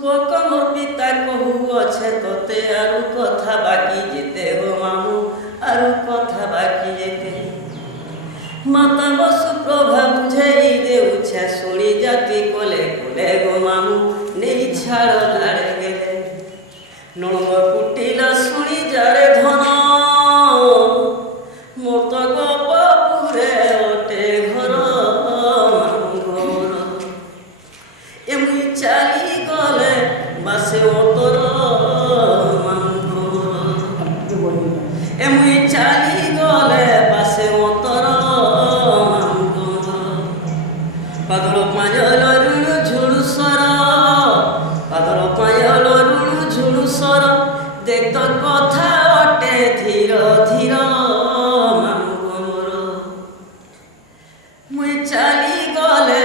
শুভকমর পিতা কহু অছে তোতে আরু কথা বাকি যেতে গো মামু আরু কথা বাকি যেতে মাতা বসু প্রভা বুঝেই দেউছে শুনি জাতি কোলে কোলে গো মামু নেই ছাড় লাড়ে গেলে নড়ব কুটিলা শুনি যারে ধন মত গো বাপুরে ওটে ঘর মামু ঘর এমনি চালি গলে বাসে অতর মামু ঘর এমনি চালি গলে বাসে অতর মামু ঘর পাদর পাঁজল রুণু ঝুড়ু সর পাদর পাঁজল রুণু ঝুড়ু সর দেখ তোর কথা অটে ধীর ধীর মামু ঘর মুই চালি গলে